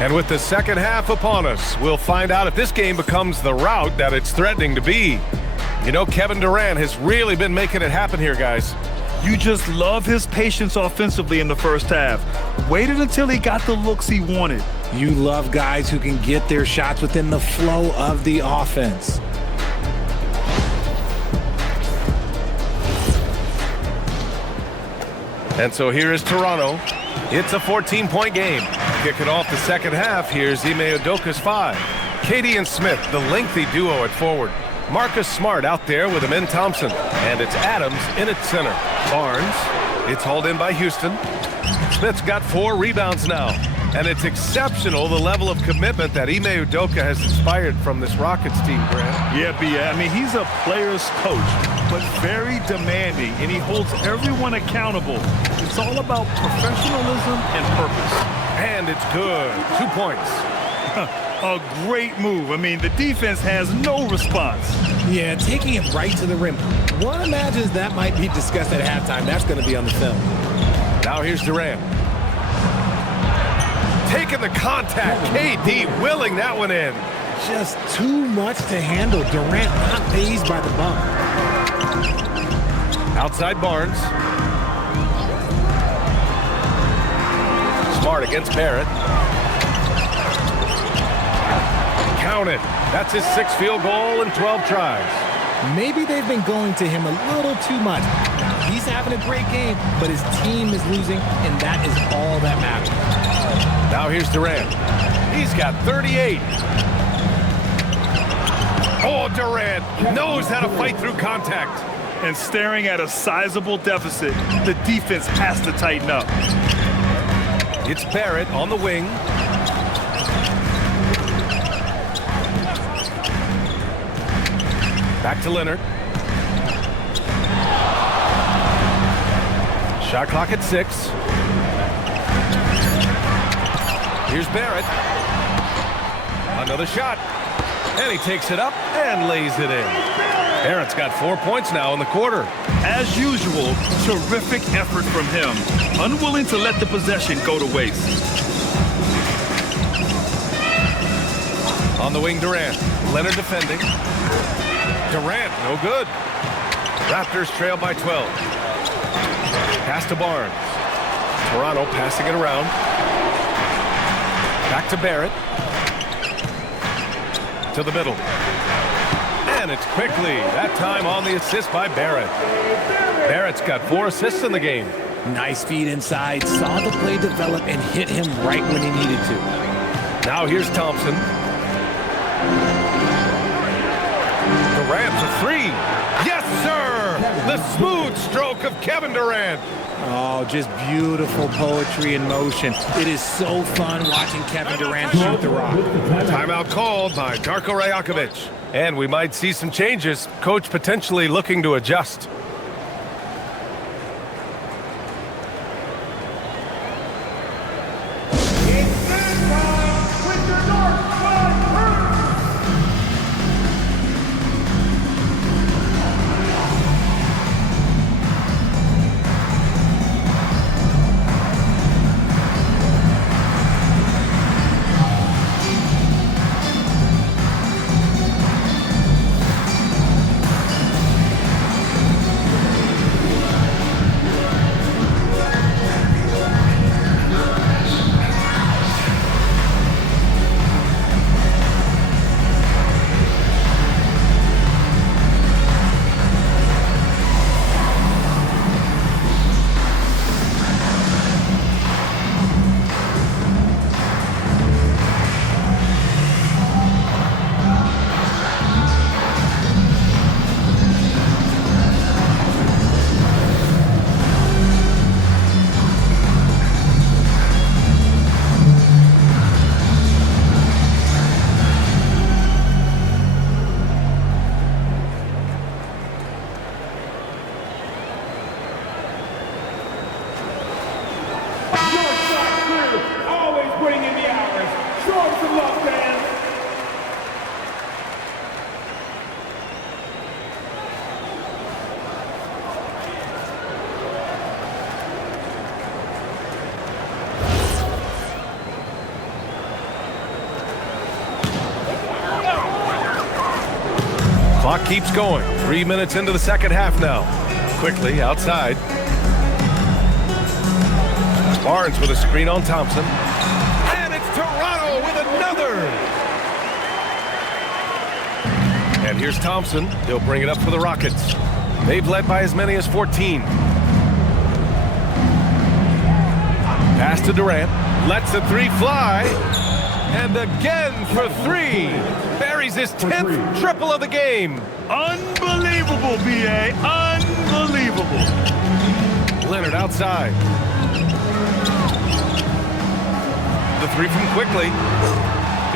And with the second half upon us, we'll find out if this game becomes the rout that it's threatening to be. You know, Kevin Durant has really been making it happen here, guys. You just love his patience offensively in the first half. Waited until he got the looks he wanted. You love guys who can get their shots within the flow of the offense. And so here is Toronto. It's a 14-point game. Kicking off the second half, here's Ime Udoka's 5. Katie and Smith, the lengthy duo at forward. Marcus Smart out there with Amin Thompson. And it's Adams in at center. Barnes, it's hauled in by Houston. Smith's got 4 rebounds now. And it's exceptional the level of commitment that Ime Udoka has inspired from this Rockets team, Grant. Yeah, I mean, he's a player's coach, but very demanding, and he holds everyone accountable. It's all about professionalism and purpose. And it's good. 2 points. A great move. I mean, the defense has no response. Yeah, taking it right to the rim. One imagines that might be discussed at halftime. That's going to be on the film. Now here's Durant. Taking the contact. KD willing that one in. Just too much to handle. Durant not fazed by the bump. Outside Barnes. Smart against Barrett. Count it. That's his 6th field goal in 12 tries. Maybe they've been going to him a little too much. He's having a great game, but his team is losing, and that is all that matters. Now here's Durant. He's got 38. Oh, Durant knows how to fight through contact. And staring at a sizable deficit, the defense has to tighten up. It's Barrett on the wing. Back to Leonard. Shot clock at 6. Here's Barrett. Another shot. And he takes it up and lays it in. Barrett's got 4 points now in the quarter. As usual, terrific effort from him. Unwilling to let the possession go to waste. On the wing, Durant. Leonard defending. Durant, no good. Raptors trail by 12. Pass to Barnes. Toronto passing it around. Back to Barrett. To the middle. And it's quickly. That time on the assist by Barrett. Barrett's got 4 assists in the game. Nice feed inside. Saw the play develop and hit him right when he needed to. Now here's Thompson. Durant for 3. Yes, sir! The smooth stroke of Kevin Durant. Oh, just beautiful poetry in motion. It is so fun watching Kevin Durant shoot the rock. Timeout called by Darko Rajakovic. And we might see some changes. Coach potentially looking to adjust. Clock keeps going. 3 minutes into the second half now. Quickly outside. Barnes with a screen on Thompson. And it's Toronto with another. And here's Thompson. He'll bring it up for the Rockets. They've led by as many as 14. Pass to Durant. Lets the three fly. And again for three. Buries his 10th triple of the game. Unbelievable, B.A. Unbelievable. Leonard outside. The three from Quickly.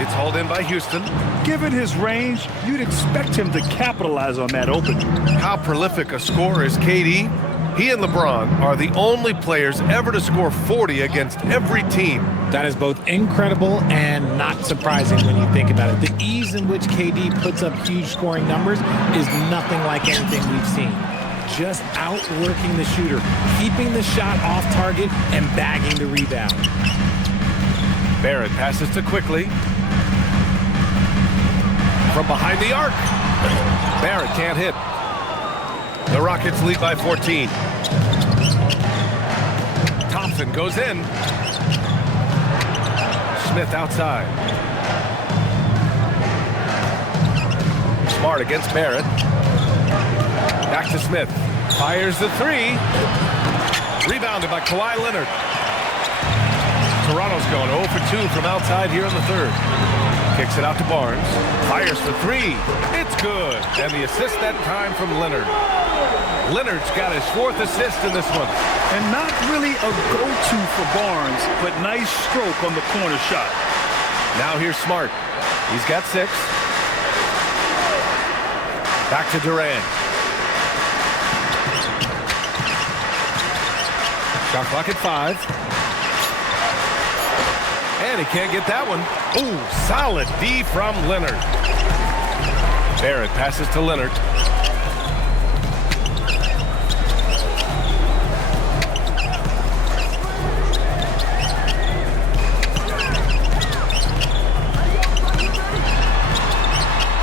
It's hauled in by Houston. Given his range, you'd expect him to capitalize on that opening. How prolific a scorer is KD? He and LeBron are the only players ever to score 40 against every team. That is both incredible and not surprising when you think about it. The ease in which KD puts up huge scoring numbers is nothing like anything we've seen. Just outworking the shooter, keeping the shot off target, and bagging the rebound. Barrett passes to Quickly. From behind the arc. Barrett can't hit. The Rockets lead by 14. Thompson goes in. Smith outside. Smart against Barrett. Back to Smith. Fires the three. Rebounded by Kawhi Leonard. Toronto's going 0 for 2 from outside here in the third. Kicks it out to Barnes. Fires for three. It's good. And the assist that time from Leonard. Leonard's got his 4th assist in this one. And not really a go-to for Barnes, but nice stroke on the corner shot. Now here's Smart. He's got 6. Back to Durant. Shot clock at 5. And he can't get that one. Ooh, solid D from Leonard. Barrett passes to Leonard.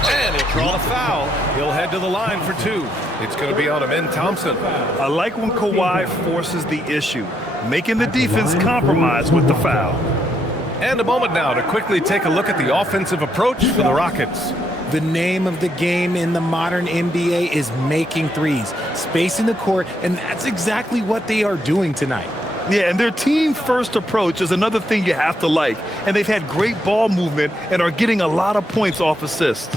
And he'll draw a foul. He'll head to the line for 2. It's going to be on him in Thompson. I like when Kawhi forces the issue, making the defense compromise with the foul. And a moment now to quickly take a look at the offensive approach for the Rockets. The name of the game in the modern NBA is making threes, spacing the court, and that's exactly what they are doing tonight. Yeah, and their team-first approach is another thing you have to like. And they've had great ball movement and are getting a lot of points off assists.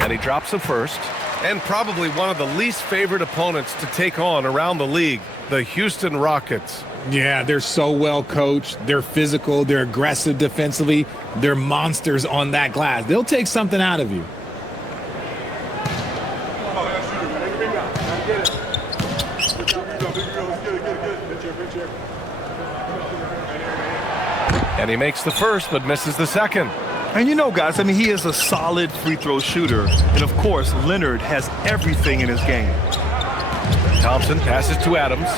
And he drops the first. And probably one of the least favorite opponents to take on around the league, the Houston Rockets. Yeah, they're so well coached. They're physical. They're aggressive defensively. They're monsters on that glass. They'll take something out of you. And he makes the first but misses the second. And you know, guys, I mean, he is a solid free throw shooter. And, of course, Leonard has everything in his game. Thompson passes to Adams.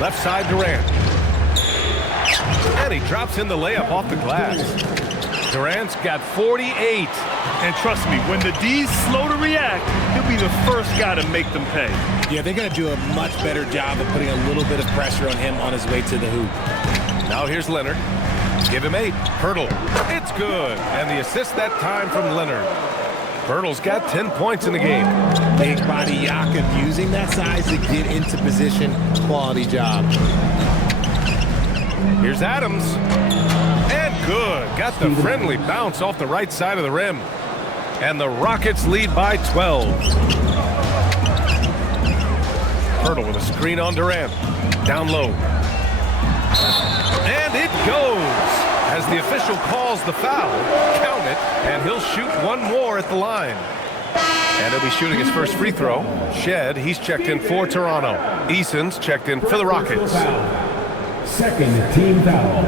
Left side Durant. And he drops in the layup off the glass. Durant's got 48. And trust me, when the D's slow to react, he'll be the first guy to make them pay. Yeah, they're going to do a much better job of putting a little bit of pressure on him on his way to the hoop. Now here's Leonard. Give him 8. Hurdle. It's good. And the assist that time from Leonard. Hurdle's got 10 points in the game. Big body Jakob using that size to get into position. Quality job. Here's Adams. And good. Got the friendly bounce off the right side of the rim. And the Rockets lead by 12. Hurdle with a screen on Durant. Down low. And it goes as the official calls the foul. Count it, and he'll shoot one more at the line. And he'll be shooting his first free throw. Shed, he's checked in for Toronto. Eason's checked in for the Rockets. Second team foul.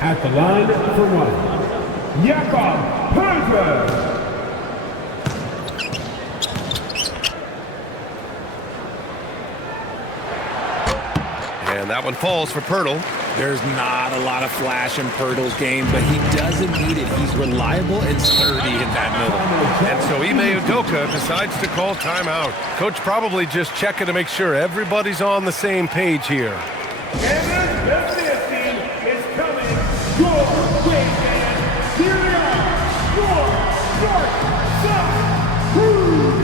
At the line for 1. Jakob Poeltl. And that one falls for Pirtle. There's not a lot of flash in Pirtle's game, but he doesn't need it. He's reliable and sturdy in that middle. And so Ime Udoka decides to call timeout. Coach probably just checking to make sure everybody's on the same page here. And the fifth team is coming. Your way, man. Here they are. Your North South Crew.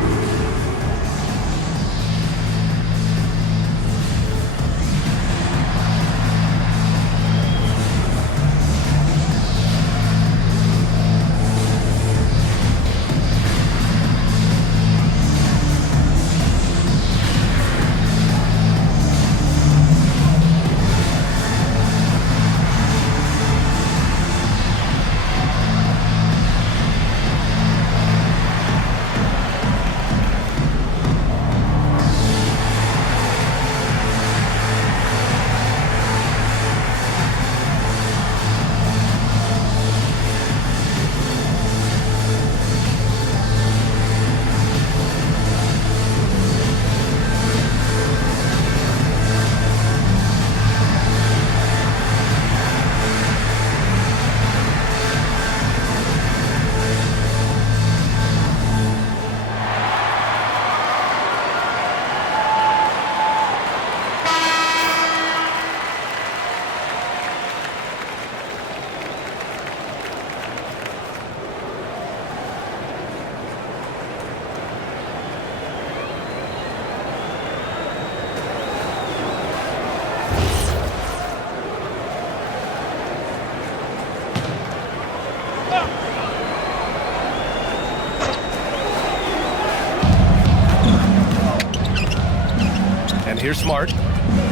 Here's Smart.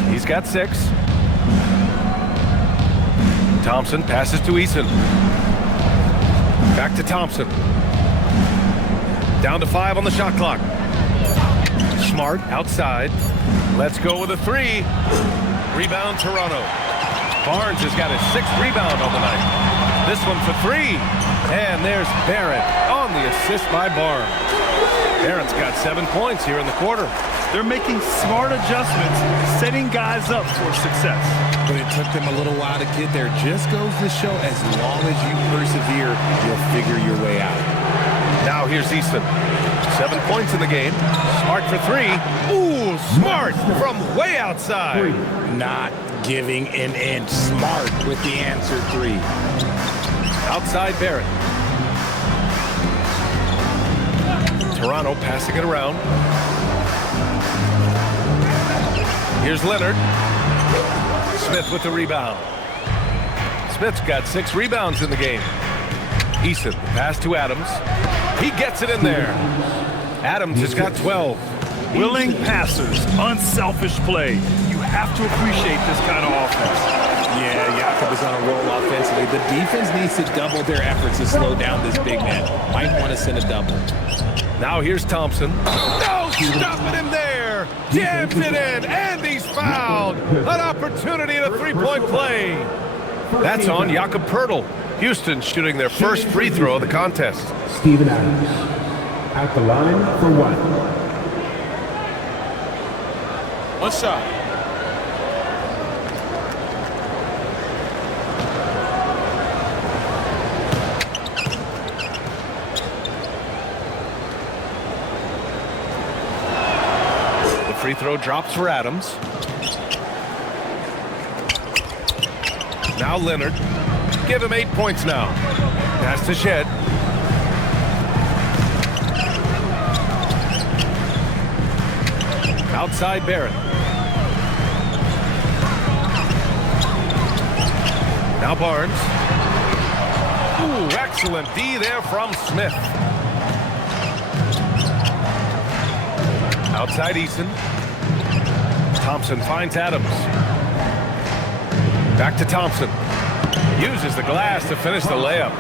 He's got 6. Thompson passes to Eason. Back to Thompson. Down to 5 on the shot clock. Smart outside. Let's go with a 3. Rebound Toronto. Barnes has got his 6th rebound on the night. This one for 3. And there's Barrett on the assist by Barnes. Barrett's got 7 points here in the quarter. They're making smart adjustments, setting guys up for success. But it took them a little while to get there. Just goes to show as long as you persevere, you'll figure your way out. Now here's Easton. 7 points in the game. Smart for 3. Ooh, Smart from way outside. Not giving an inch. Smart with the answer 3. Outside Barrett. Toronto passing it around. Here's Leonard. Smith with the rebound. Smith's got 6 rebounds in the game. Eason, pass to Adams. He gets it in there. Adams has got 12. Willing passers, unselfish play. You have to appreciate this kind of offense. Yeah, Jakob is on a roll offensively. The defense needs to double their efforts to slow down this big man. Might want to send a double. Now here's Thompson. No, stopping him there. Jams it in, and he's fouled. An opportunity at a 3-point play. That's on Jakob Pirtle. Houston shooting their first free throw of the contest. Steven Adams at the line for 1. One shot. Free throw drops for Adams. Now Leonard. Give him 8 points now. Pass to Shed. Outside Barrett. Now Barnes. Ooh, excellent D there from Smith. Outside Eason. Thompson finds Adams. Back to Thompson. Uses the glass to finish the layup.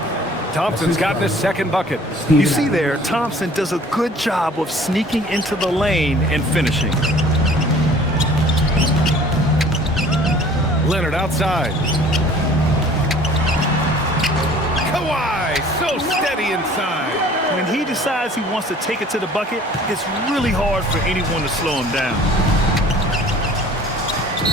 Thompson's gotten his 2nd bucket. You see there, Thompson does a good job of sneaking into the lane and finishing. Leonard outside. Kawhi, so steady inside. When he decides he wants to take it to the bucket, it's really hard for anyone to slow him down.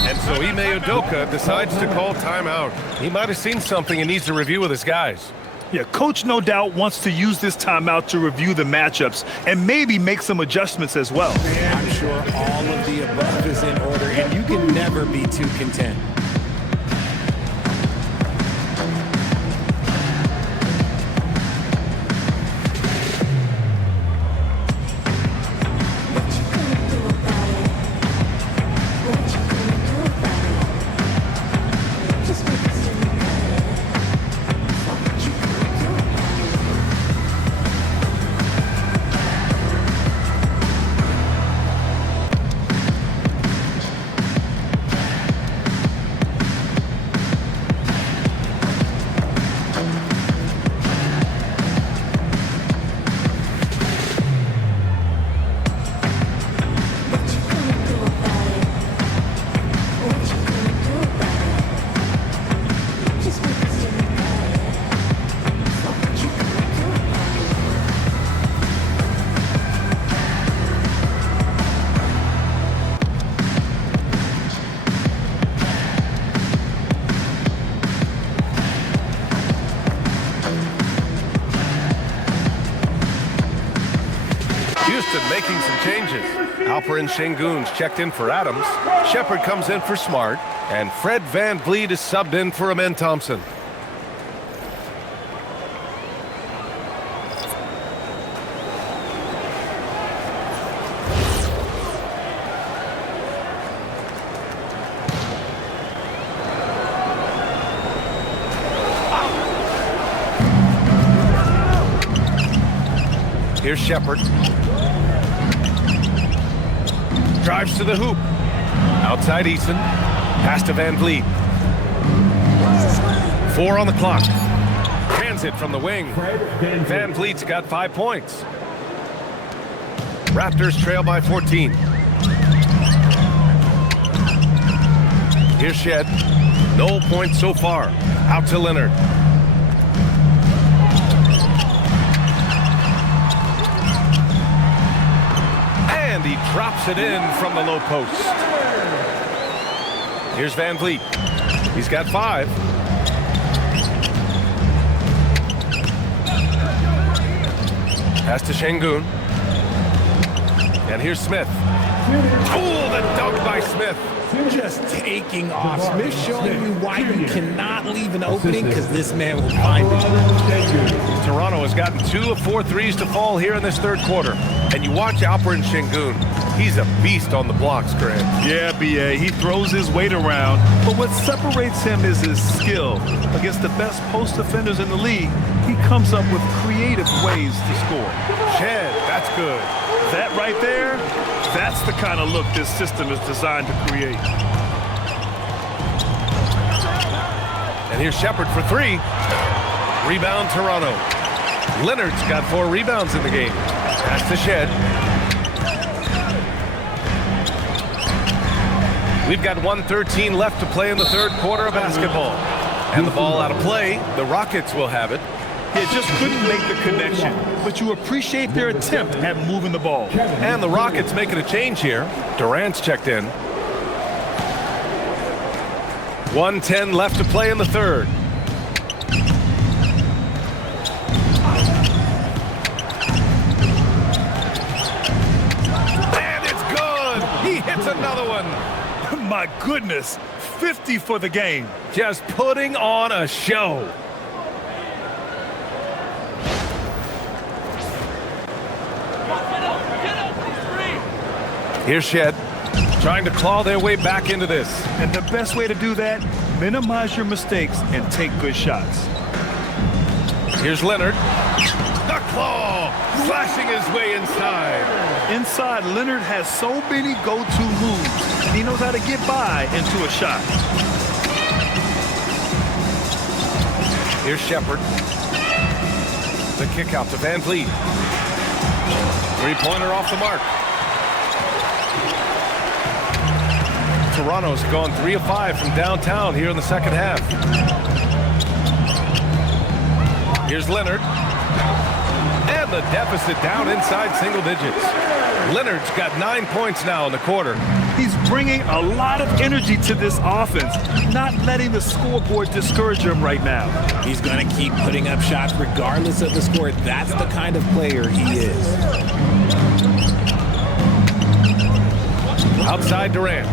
And so Ime Udoka decides to call timeout. He might have seen something and needs to review with his guys. Yeah, coach no doubt wants to use this timeout to review the matchups and maybe make some adjustments as well. I'm sure all of the above is in order, and you can never be too content. Houston making some changes. Alperen Sengun's checked in for Adams. Shepard comes in for Smart. And Fred VanVleet is subbed in for Amen Thompson. Here's Shepard. Drives to the hoop. Outside Eason. Pass to VanVleet. 4 on the clock. Transit from the wing. VanVleet's got 5 points. Raptors trail by 14. Here's Shed. No points so far. Out to Leonard. And he drops it in from the low post. Here's VanVleet. He's got 5. Pass to Sengun. And here's Smith. Oh, the dunk by Smith. Just taking off. Smith showing you why you cannot leave an opening, because this man will find it. Toronto has gotten 2 of 4 threes to fall here in this third quarter. And you watch Alperen Sengun. He's a beast on the blocks, Grant. Yeah, B.A. He throws his weight around, but what separates him is his skill. Against the best post defenders in the league, he comes up with creative ways to score. Shed, that's good. That right there, that's the kind of look this system is designed to create. And here's Shepard for 3. Rebound, Toronto. Leonard's got 4 rebounds in the game. Pass to Shed. We've got 1:13 left to play in the third quarter of basketball. And the ball out of play. The Rockets will have it. They just couldn't make the connection, but you appreciate their attempt at moving the ball. And the Rockets making a change here. Durant's checked in. 1:10 left to play in the third. And it's good. He hits another one. My goodness, 50 for the game. Just putting on a show. Here's Shed, trying to claw their way back into this. And the best way to do that, minimize your mistakes and take good shots. Here's Leonard. The claw, slashing his way inside. Inside, Leonard has so many go-to moves. He knows how to get by into a shot. Here's Shepard. The kick out to VanVleet. 3-pointer off the mark. Toronto's gone 3 of 5 from downtown here in the second half. Here's Leonard. And the deficit down inside single digits. Leonard's got 9 points now in the quarter. He's bringing a lot of energy to this offense, not letting the scoreboard discourage him right now. He's going to keep putting up shots regardless of the score. That's the kind of player he is. Outside Durant.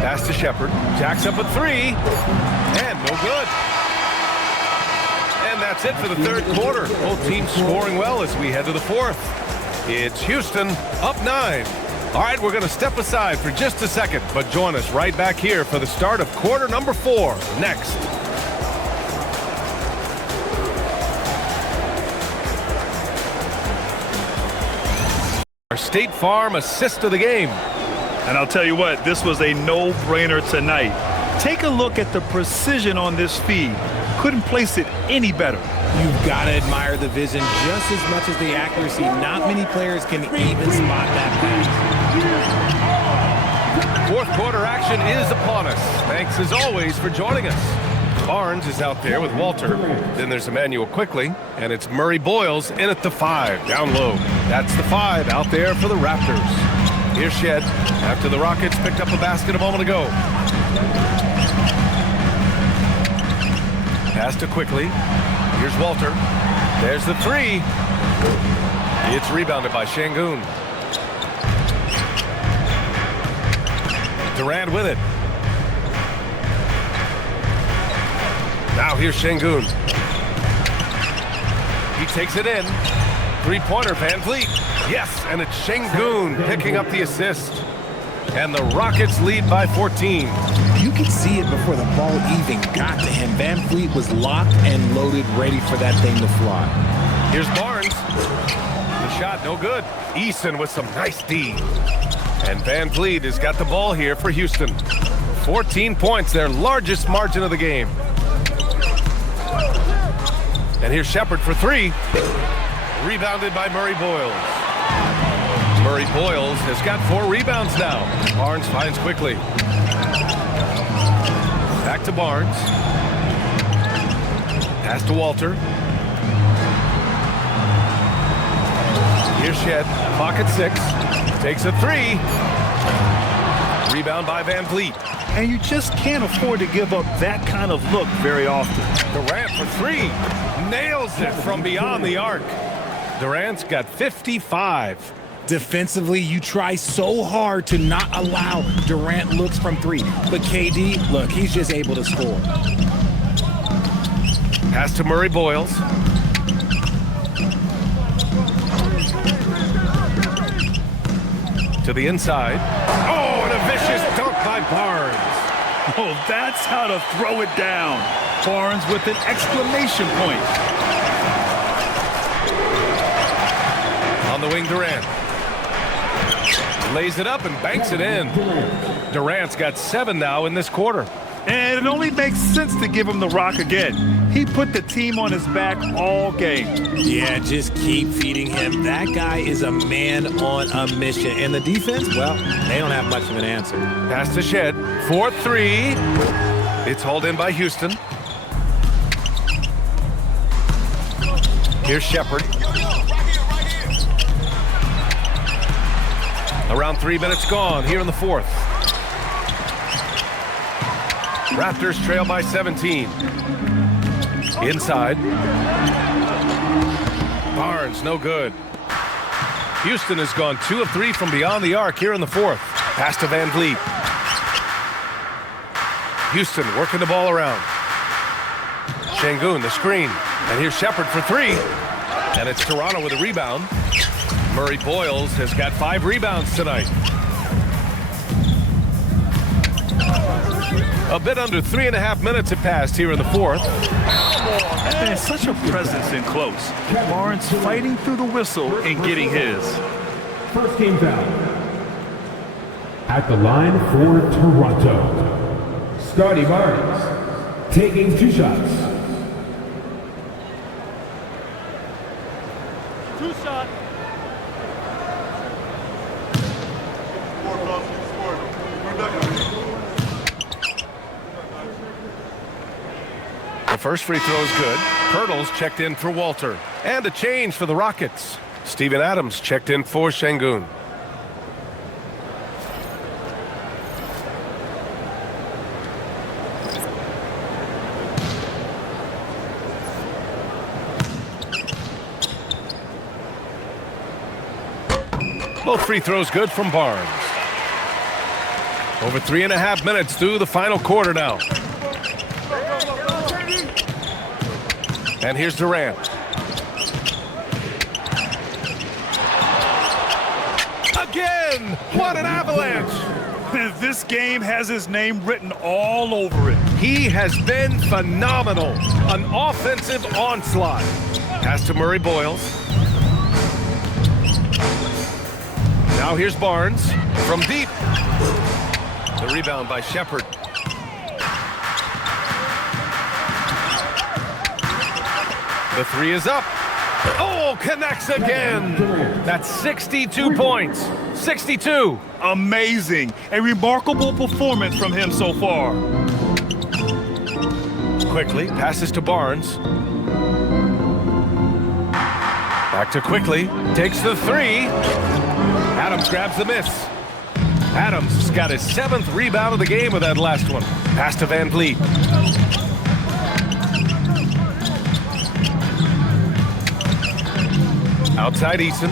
Pass to Shepard. Jacks up a three. And no good. And that's it for the third quarter. Both teams scoring well as we head to the fourth. It's Houston up 9. All right, we're going to step aside for just a second, but join us right back here for the start of quarter number 4 next. Our State Farm assist of the game. And I'll tell you what, this was a no-brainer tonight. Take a look at the precision on this feed. Couldn't place it any better. You've got to admire the vision just as much as the accuracy. Not many players can even spot that pass. Fourth quarter action is upon us. Thanks as always for joining us. Barnes is out there with Walter. Then there's Emmanuel Quickly, and it's Murray Boyles in at the 5, down low. That's the 5 out there for the Raptors. Here's Shed after the Rockets picked up a basket a moment ago. Pass to Quickly. Here's Walter. There's the 3. It's rebounded by Şengün. Durant with it. Now here's Şengün. He takes it in. Three-pointer, Van Vliet. Yes, and it's Şengün picking up the assist. And the Rockets lead by 14. You could see it before the ball even got to him. Van Vliet was locked and loaded, ready for that thing to fly. Here's Barnes. The shot, no good. Eason with some nice D. And Van Vliet has got the ball here for Houston. 14 points, their largest margin of the game. And here's Shepard for 3. Rebounded by Murray Boyles. Murray Boyles has got 4 rebounds now. Barnes finds Quickly. Back to Barnes. Pass to Walter. Here's Shed. Pocket 6. Takes a 3. Rebound by Van Vliet. And you just can't afford to give up that kind of look very often. Durant for 3. Nails it from beyond the arc. Durant's got 55. Defensively, you try so hard to not allow Durant looks from 3. But KD, look, he's just able to score. Pass to Murray Boyles. To the inside. Oh, and a vicious dunk by Barnes. Oh, that's how to throw it down. Barnes with an exclamation point. On the wing, Durant. Lays it up and banks it in. Durant's got 7 now in this quarter. And it only makes sense to give him the rock again. He put the team on his back all game. Yeah, just keep feeding him. That guy is a man on a mission. And the defense, well, they don't have much of an answer. Pass to Shed. 4-3. It's hauled in by Houston. Here's Shepard. Around 3 minutes gone here in the fourth. Raptors trail by 17. Inside. Barnes, no good. Houston has gone 2 of 3 from beyond the arc here in the fourth. Pass to Van Vliet. Houston working the ball around. Şengün, the screen. And here's Shepard for 3. And it's Toronto with a rebound. Murray Boyles has got 5 rebounds tonight. A bit under 3.5 minutes have passed here in the fourth. And such a presence in close. Barnes fighting through the whistle and getting his. First team foul. At the line for Toronto, Scotty Barnes taking 2 shots. 2 shots. The first free throw is good. Pirtle's checked in for Walter. And a change for the Rockets. Steven Adams checked in for Şengün. Both free throws good from Barnes. Over 3.5 minutes through the final quarter now. And here's Durant. Again! What an avalanche! This game has his name written all over it. He has been phenomenal. An offensive onslaught. Pass to Murray Boyles. Now here's Barnes from deep. The rebound by Shepherd. The three is up. Oh, connects again. That's 62 points. 62. Amazing. A remarkable performance from him so far. Quickly passes to Barnes. Back to Quickly. Takes the three. Adams grabs the miss. Adams has got his 7th rebound of the game with that last one. Pass to Van Vliet. Outside Eason.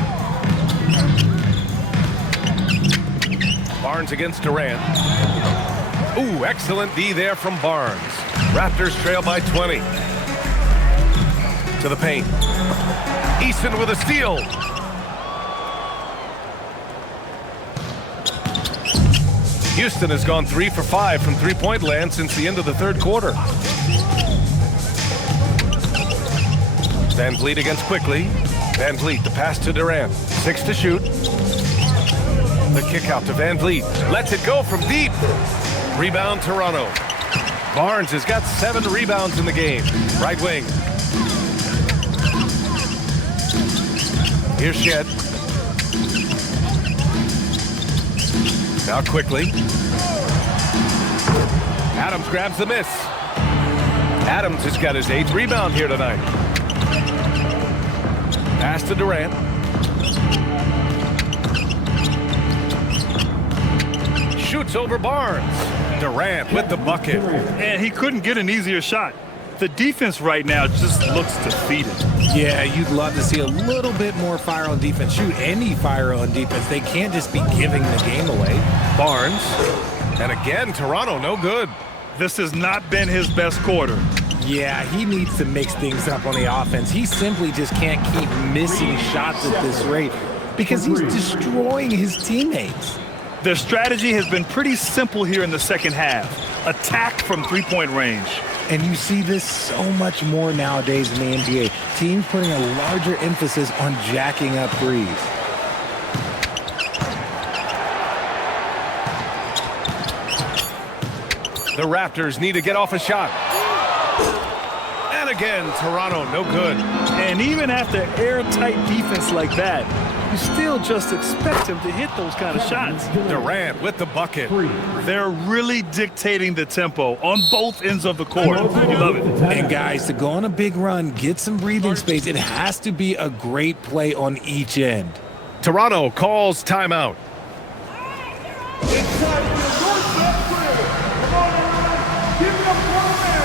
Barnes against Durant. Ooh, excellent D there from Barnes. Raptors trail by 20. To the paint. Eason with a steal. Houston has gone 3 for 5 from three-point land since the end of the third quarter. Van Vliet against Quickly. Van Vliet, the pass to Durant. 6 to shoot. The kick out to Van Vliet. Lets it go from deep. Rebound Toronto. Barnes has got 7 rebounds in the game. Right wing. Here's Shed. Now Quickly. Adams grabs the miss. Adams has got his 8th rebound here tonight. Pass to Durant. Shoots over Barnes. Durant with the bucket. And he couldn't get an easier shot. The defense right now just looks defeated. Yeah, you'd love to see a little bit more fire on defense. Shoot, any fire on defense. They can't just be giving the game away. Barnes. And again, Toronto, no good. This has not been his best quarter. Yeah, he needs to mix things up on the offense. He simply just can't keep missing shots at this rate because he's destroying his teammates. Their strategy has been pretty simple here in the second half. Attack from three-point range. And you see this so much more nowadays in the NBA. Teams putting a larger emphasis on jacking up threes. The Raptors need to get off a shot. And again, Toronto, no good. And even after airtight defense like that, you still just expect him to hit those kind of shots. Durant with the bucket. They're really dictating the tempo on both ends of the court. Love it. And guys, to go on a big run, get some breathing space, it has to be a great play on each end. Toronto calls timeout. Inside the doorstep three. Come on, everyone. Give it up for the man.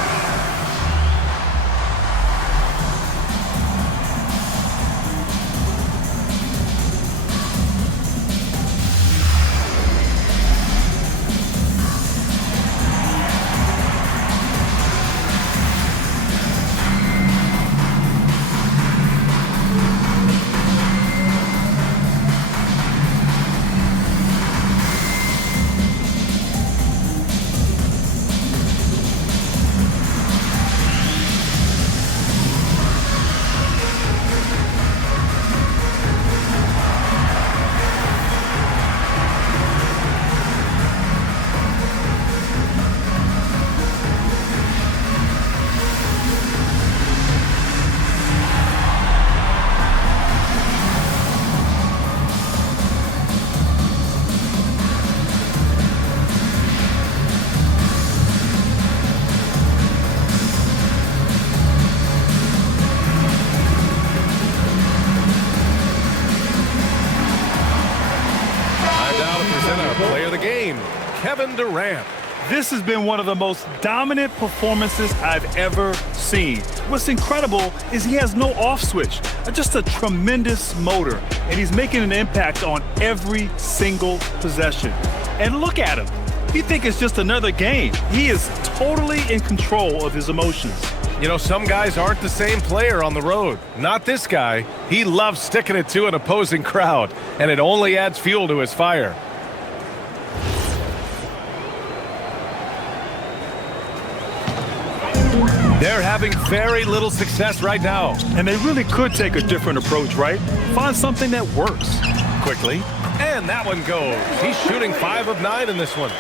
Kevin Durant. This has been one of the most dominant performances I've ever seen. What's incredible is he has no off switch, just a tremendous motor. and he's making an impact on every single possession. And look at him. He thinks it's just another game. He is totally in control of his emotions. You know, some guys aren't the same player on the road. Not this guy. He loves sticking it to an opposing crowd, and it only adds fuel to his fire. They're having very little success right now. And they really could take a different approach, right? Find something that works. Quickly, and that one goes. He's shooting 5 of 9 in this one.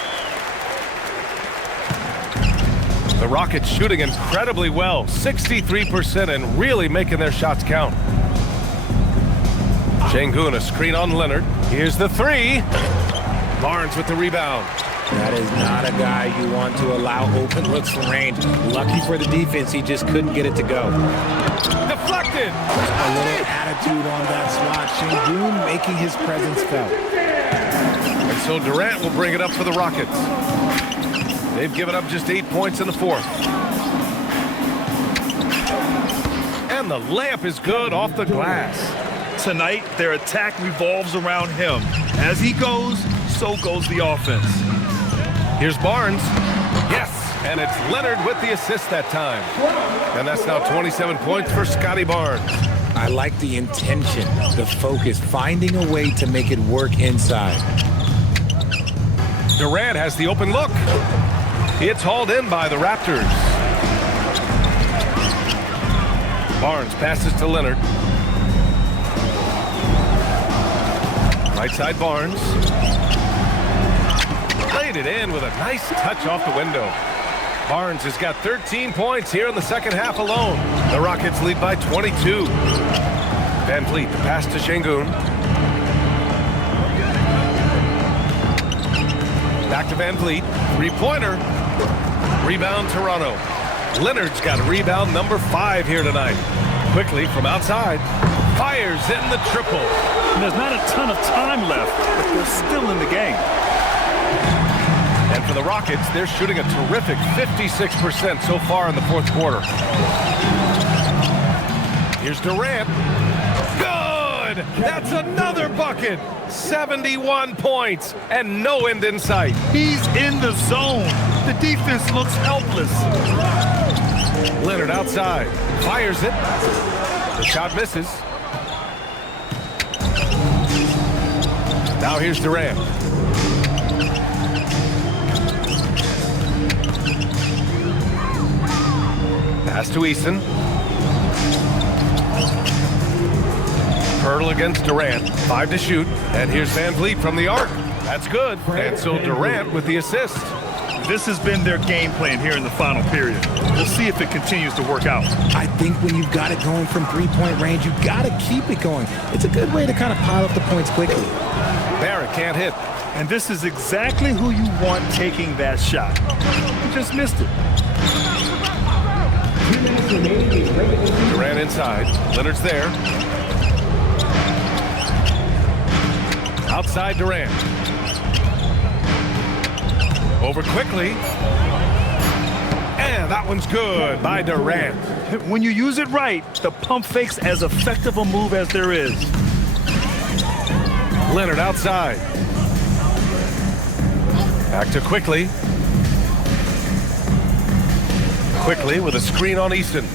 The Rockets shooting incredibly well, 63%, and really making their shots count. Şengün, a screen on Leonard. Here's the 3. Barnes with the rebound. That is not a guy you want to allow open looks from range. Lucky for the defense, he just couldn't get it to go. Deflected. A little attitude on that slot. Şengün making his presence felt. And so Durant will bring it up for the Rockets. They've given up just 8 points in the fourth. And the layup is good off the glass. Tonight, their attack revolves around him. As he goes, so goes the offense. Here's Barnes. Yes, and it's Leonard with the assist that time. And that's now 27 points for Scotty Barnes. I like the intention, the focus, finding a way to make it work inside. Durant has the open look. It's hauled in by the Raptors. Barnes passes to Leonard. Right side Barnes. Laid it in with a nice touch off the window. Barnes has got 13 points here in the second half alone. The Rockets lead by 22. Van Vliet, the pass to Şengün. Back to Van Vliet. Three-pointer. Rebound Toronto. Leonard's got rebound number 5 here tonight. Quickly from outside. Fires in the triple. And there's not a ton of time left, but they're still in the game. And for the Rockets, they're shooting a terrific 56% so far in the fourth quarter. Here's Durant. Good! That's another bucket! 71 points and no end in sight. He's in the zone. The defense looks helpless. Leonard outside. Fires it. The shot misses. Now here's Durant. Pass to Easton. Hurdle against Durant. 5 to shoot. And here's Van Vliet from the arc. That's good. And so Durant with the assist. This has been their game plan here in the final period. We'll see if it continues to work out. I think when you've got it going from three-point range, you've got to keep it going. It's a good way to kind of pile up the points quickly. Barrett can't hit. And this is exactly who you want taking that shot. He just missed it. Durant inside. Leonard's there. Outside Durant. Over quickly. And that one's good by Durant. When you use it right, the pump fake's as effective a move as there is. Leonard outside. Back to Quickly. Quickly with a screen on Easton.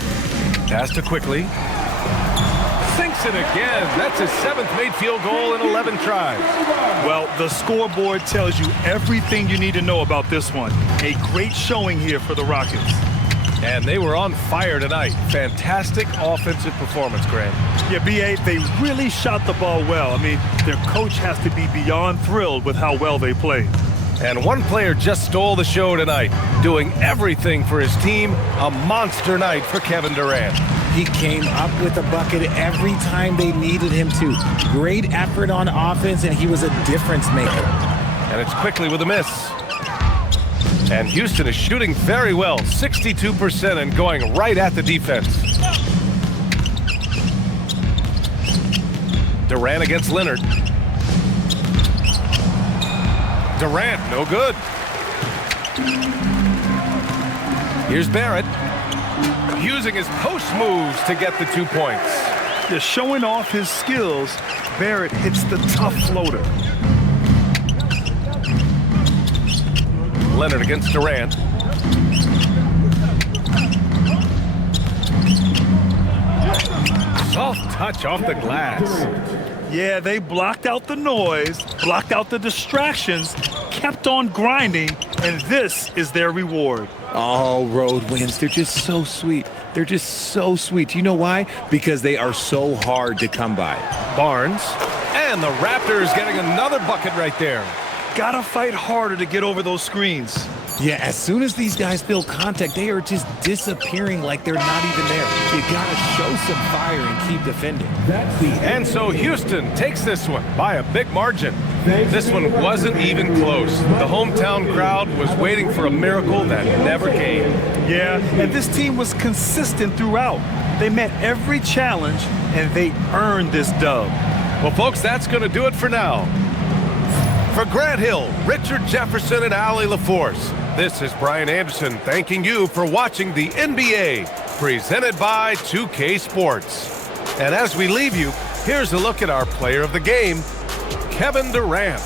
Pass to Quickly. Sinks it again. That's his 7th made field goal in 11 tries. Well, the scoreboard tells you everything you need to know about this one. A great showing here for the Rockets. And they were on fire tonight. Fantastic offensive performance, Grant. Yeah, B.A., they really shot the ball well. I mean, their coach has to be beyond thrilled with how well they played. And one player just stole the show tonight, doing everything for his team. A monster night for Kevin Durant. He came up with a bucket every time they needed him to. Great effort on offense, and he was a difference maker. And it's Quickly with a miss. And Houston is shooting very well, 62%, and going right at the defense. Durant against Leonard. Durant, no good. Here's Barrett. Using his post moves to get the 2 points. They're showing off his skills. Barrett hits the tough floater. Leonard against Durant. Soft touch off the glass. Yeah, they blocked out the noise, blocked out the distractions, kept on grinding, and this is their reward. Oh, road wins. They're just so sweet. They're just so sweet. You know why? Because they are so hard to come by. Barnes. And the Raptors getting another bucket right there. Gotta fight harder to get over those screens. Yeah, as soon as these guys feel contact, they are just disappearing like they're not even there. You gotta show some fire and keep defending. And so Houston takes this one by a big margin. This one wasn't even close. The hometown crowd was waiting for a miracle that never came. Yeah, and this team was consistent throughout. They met every challenge, and they earned this dub. Well, folks, that's going to do it for now. For Grant Hill, Richard Jefferson, and Allie LaForce, this is Brian Anderson thanking you for watching the NBA, presented by 2K Sports. And as we leave you, here's a look at our player of the game, Kevin Durant.